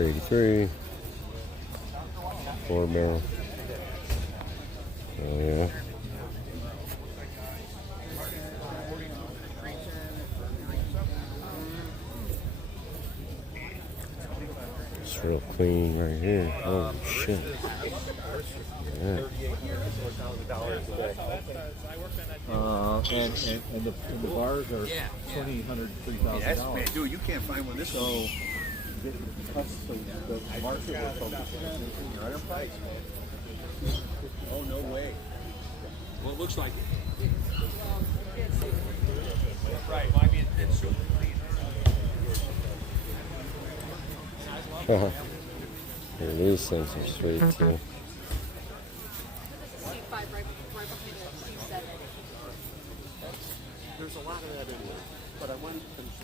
383. 4 barrel. Oh yeah. It's real clean right here. Holy shit. Yeah. And the bars are $2,800, $3,000. Dude, you can't find one this So the market will focus on your enterprise. Oh, no way. Well, it looks like it. Right. Well, I mean, it's super clean. Yeah, these things are sweet too. There's a lot of that in there, but I want to finish.